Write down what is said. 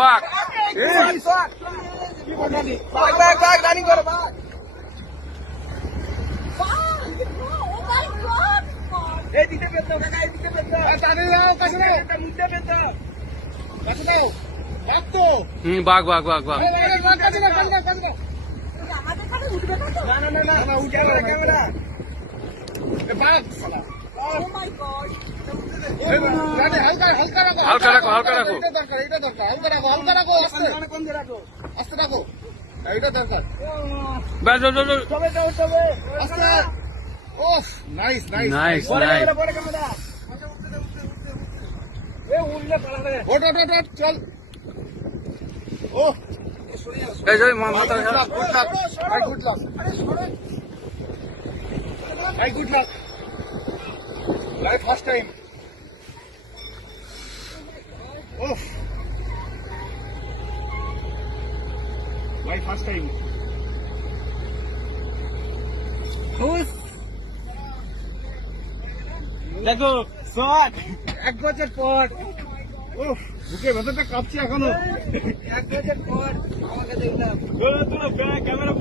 বাঘ রানিং করে বাঘ। এইদিকে পেতো কাকা, এইদিকে পেতো। তাড়াতাড়ি যাও, কাছে দাও, মুদ্দে পেতো। কাছে দাও। বাঘ তো। বাঘ বাঘ বাঘ বাঘ বাঘ, কাছে দাও, কাছে দাও, কাছে দাও। না না না না, ক্যামেরা ক্যামেরা। এ বাঘ শালা। রানী, হালকা হালকা রাখো, হালকা রাখো, হালকা রাখো। এটা দরকার, এটা দরকার, হালকা রাখো, হালকা রাখো, আস্তে কোন দিয়ে রাখো? আস্তে রাখো, এটা দরকার, ব্যাস ব্যাস, ব্যাস, ব্যাস। তবে তো তবে। আস্তে। ওহ, নাইস নাইস নাইস বড় নাইস ক্যামেরা, বড় ক্যামেরা। এ উড়লে পালাবে। ওট ওট ওট ওট, চল। ওহ, এই যে মাথা গুড লাক, গুড লাক, ভাই গুড লাক, ভাই good luck, life first time. ওহ, ভাই ফার্স্ট টাইম। দেখো শট 1 বছর পর। ওহ, বুকে ভেতরটা কাঁপছে এখনো। 1 বছর পর আমাকে দেখলাম। ক্যামেরা